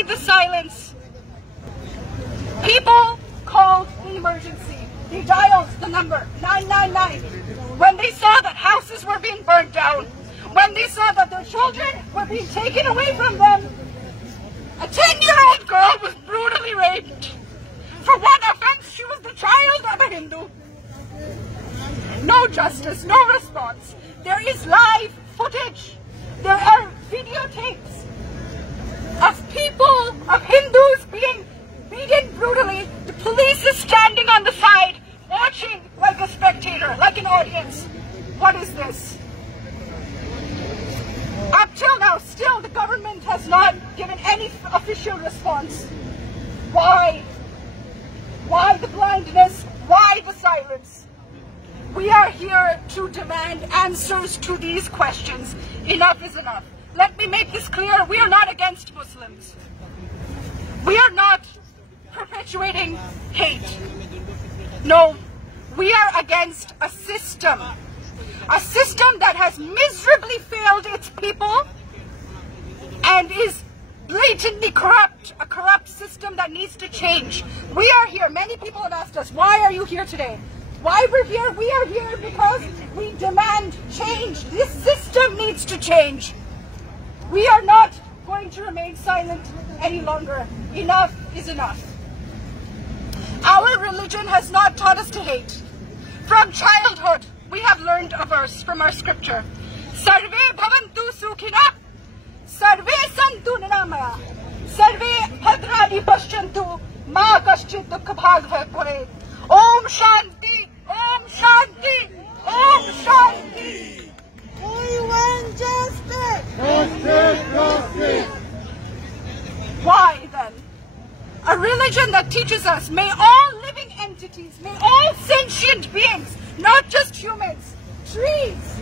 Why the silence? People called the emergency. They dialed the number 999 when they saw that houses were being burned down, when they saw that their children were being taken away from them. A 10-year-old girl was brutally raped. For one offense, she was the child of a Hindu. No justice, no response. There is live footage. There are videotapes of people, of Hindus being beaten brutally. The police is standing on the side, watching like a spectator, like an audience. What is this? Up till now, still the government has not given any official response. Why? Why the blindness? Why the silence? We are here to demand answers to these questions. Enough is enough. Let me make this clear. We are not against Muslims. We are not perpetuating hate. No, we are against a system that has miserably failed its people and is blatantly corrupt, a corrupt system that needs to change. We are here. Many people have asked us, why are you here today? Why we're here? We are here because we demand change. This system needs to change. We are not going to remain silent any longer. Enough is enough. Our religion has not taught us to hate. From childhood, we have learned a verse from our scripture. Sarve bhavantu sukhina, sarve santu niramaya, sarve bhadrani pashyantu, ma kaschit dukkha bhag kore. Om Shanti, Om Shanti, Om Shanti. We want justice. Justice, justice. Why then? A religion that teaches us, may all living entities, may all sentient beings, not just humans, trees,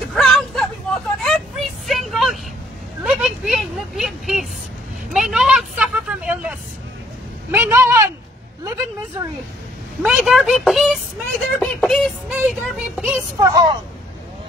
the ground that we walk on, every single living being live in peace. May no one suffer from illness. May no one live in misery. May there be peace, may there be peace, may there be peace for all.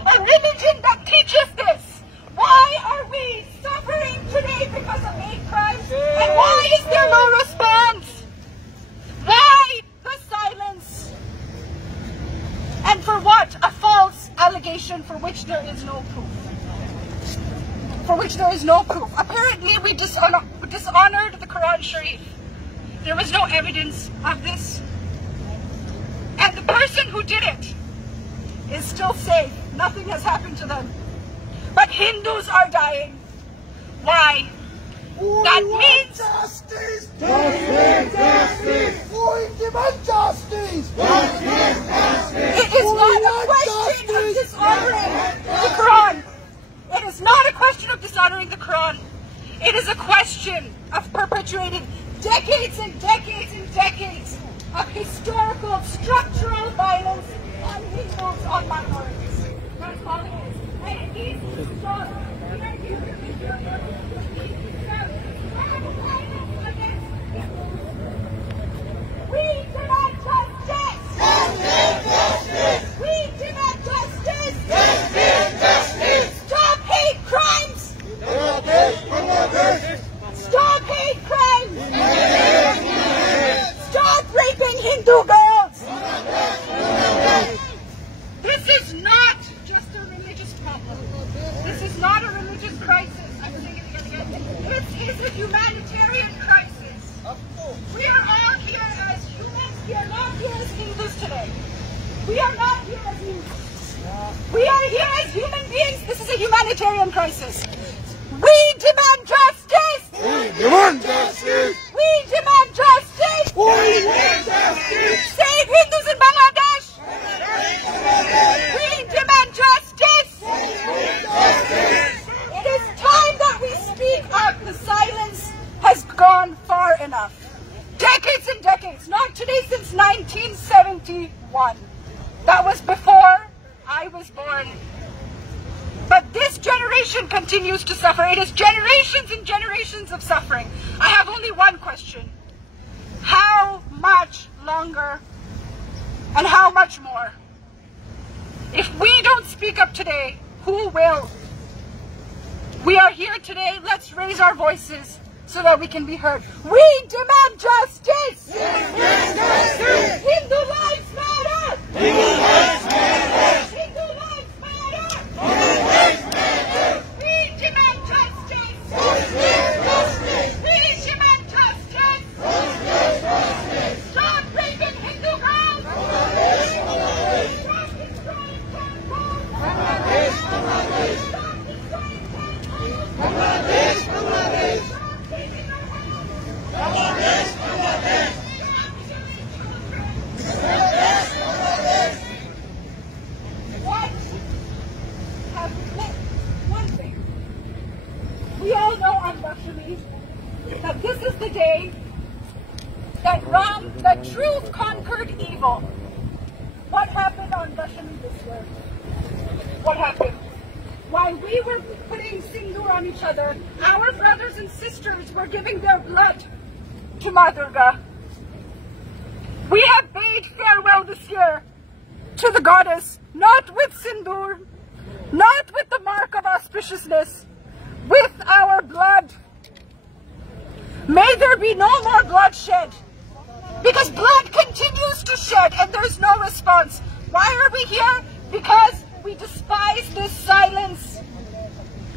A religion that teaches this. Why are we suffering today because of hate crimes? And why is there no response? Why the silence? And for what? A false allegation for which there is no proof. For which there is no proof. Apparently we dishonored the Quran Sharif. There was no evidence of this. And the person who did it is still safe. Nothing has happened to them. But Hindus are dying. Why? That means justice! Justice! Justice! We demand justice! Justice! Justice! It is not a question of dishonoring the Quran. It is not a question of dishonoring the Quran. It is a question of perpetuating decades and decades and decades of historical, structural violence on Hindus, on minorities. That's all it is. And it needs to stop. We are here to be here. We demand justice! Justice! Justice! We demand justice! Justice! Justice! Stop hate crimes! Justice! Stop hate crimes! Stop raping Hindu girls! This is not just a religious problem. This is not a religious crisis. I'm saying it again. This is a humanitarian crisis. We are all here as humans. We are not here as Hindus today. We are not here as Hindus. We are here as human beings. This is a humanitarian crisis. We demand justice! We demand justice! We demand justice! We want justice! Save Hindus in Bangladesh! We demand justice! It is time that we speak up. The silence has gone far enough. Decades and decades, not today, since 1971. That was before I was born. But this generation continues to suffer. It is generations and generations of suffering. I have only one question. How much longer and how much more? If we don't speak up today, who will? We are here today. Let's raise our voices. so that we can be heard. We demand justice! Hindu lives matter! Hindu lives matter! Hindu lives matter! Hindu lives matter! We demand justice! Justice! We demand justice! Justice! Stop raping Hindu girls! Bangladesh! Stop destroying temples! Bangladesh! Bangladesh! Stop destroying temples! Bangladesh! Bangladesh! Stop taking our homes! Bangladesh! Bangladesh! Stop killing children! Bangladesh! Bangladesh! What have one thing? We all know on Dashami that this is the day that truth conquered evil. What happened on Dashami this year? What happened? While we were putting sindoor on each other, our brothers and sisters were giving their blood to Ma Durga. We have bade farewell this year to the goddess, not with sindoor, not with the mark of auspiciousness, with our blood. May there be no more bloodshed, because blood continues to shed and there is no response. Why are we here? Because we despise this silence.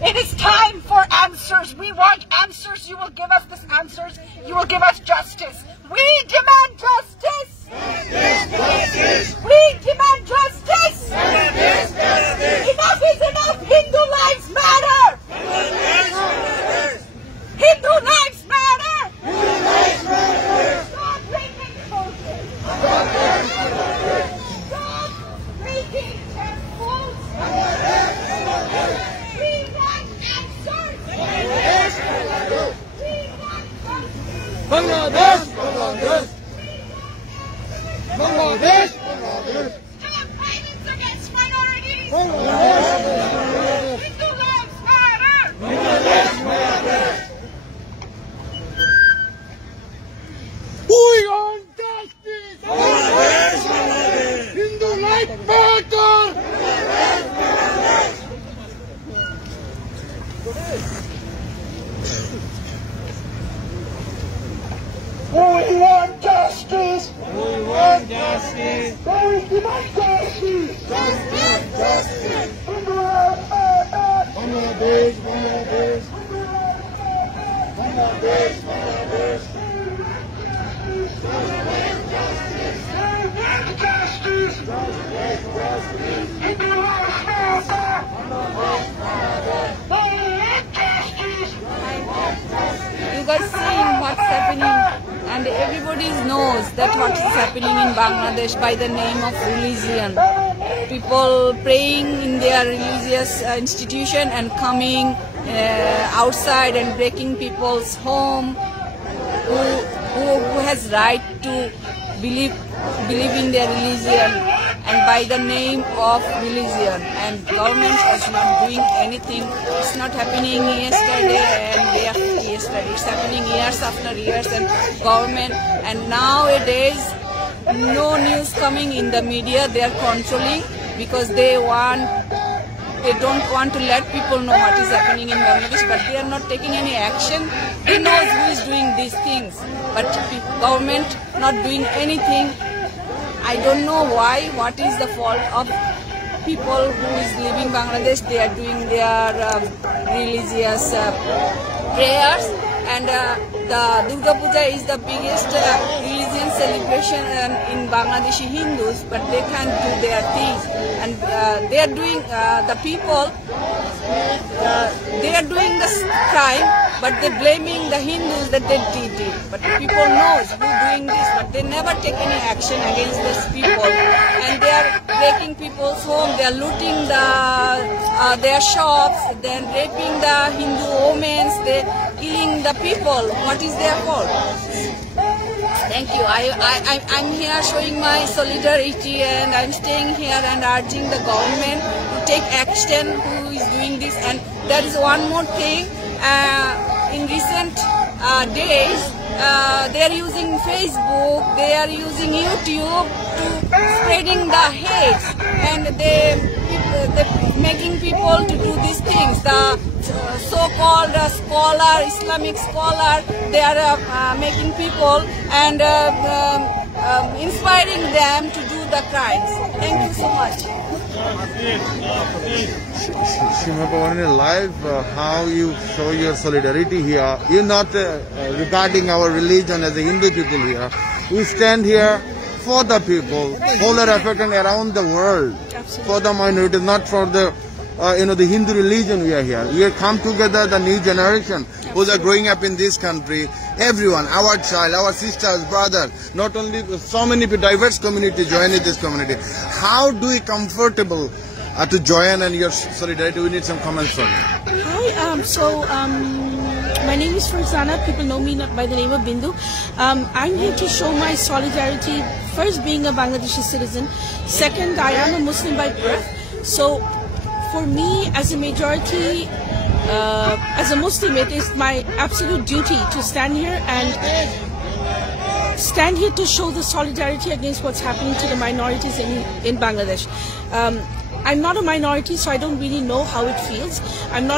It is time for answers. We want answers. You will give us these answers. You will give us justice. We demand justice. Justice! We demand justice. Bangladesh! Bangladesh! Enough is enough. Hindu lives matter. Bangladesh! Bangladesh! Hindu lives matter. Hindu lives matter! Stop raping children. Bangladesh! Bangladesh! Stop raping temples. Bangladesh! Bangladesh! We want answers. Bangladesh! Bangladesh! We want justice. Bangladesh! Bangladesh! Bangladesh! Bangladesh! Stop violence against minorities. Bangladesh! Bangladesh! Hindu lives matter. Bangladesh! Bangladesh! We want justice! Bangladesh! Bangladesh! Hindu life matter! We want justice! We want justice! We demand justice! Justice! Justice! Hindu life matter! Bangladesh! Bangladesh! Bangladesh! Bangladesh! Justice! Hindu life matter! We want justice! You guys seeing what's happening, and everybody knows that what is happening in Bangladesh by the name of religion. People praying in their religious institution and coming outside and breaking people's home, who has right to believe in their religion, and by the name of religion, and government is not doing anything. It's not happening yesterday and day after yesterday. It's happening years after years, and government, and nowadays no news coming in the media. They are controlling because they don't want to let people know what is happening in Bangladesh, but they are not taking any action. They know who is doing these things, but government not doing anything. I don't know why. What is the fault of people who is living Bangladesh? They are doing their religious prayers, and the Durga Puja is the biggest religion celebration in Bangladeshi Hindus, but they can't do their things, and they are doing the people. They are doing the crime, but they're blaming the Hindus that they did it. But people knows who doing this, but they never take any action against these people. And they are breaking people's home. They are looting their shops. Then raping the Hindu women. They killing the people. What is their fault? Thank you. I'm here showing my solidarity, and I'm staying here and urging the government to take action who is doing this. And there is one more thing. In recent days, they are using Facebook, they are using YouTube to spreading the hate, and they making people to do these things. The so-called scholar, Islamic scholar, they are making people and inspiring them to do the crimes. Thank you so much. Shimha live, how you show your solidarity here. You're not regarding our religion as a Hindu people here. We stand here for the people, whole African around the world. Absolutely. For the minorities, not for the the Hindu religion. We are here. We have come together, the new generation who are growing up in this country. Everyone, our child, our sisters, brothers, not only so many diverse community joining this community. How do we comfortable to join and your solidarity? We need some comments from you. Hi, my name is Farzana. People know me by the name of Bindu. I'm here to show my solidarity, first being a Bangladeshi citizen, second I am a Muslim by birth. So for me as a majority, as a Muslim, it is my absolute duty to stand here to show the solidarity against what's happening to the minorities in Bangladesh. I'm not a minority, so I don't really know how it feels. I'm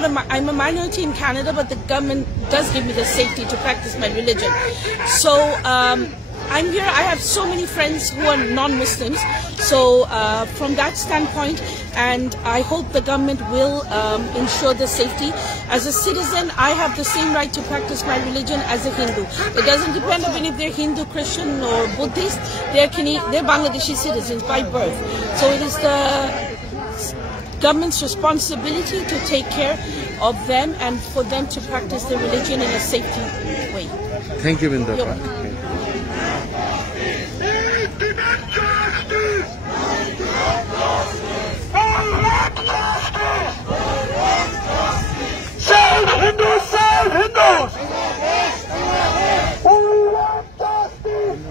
a minority in Canada, but the government does give me the safety to practice my religion. So I'm here. I have so many friends who are non-Muslims. So from that standpoint, and I hope the government will ensure the safety. As a citizen, I have the same right to practice my religion as a Hindu. It doesn't depend on if they're Hindu, Christian, or Buddhist. They're Bangladeshi citizens by birth. So it is the government's responsibility to take care of them and for them to practice their religion in a safety way. Thank you, Bindu. Save Hindus! Save Hindus! We want justice!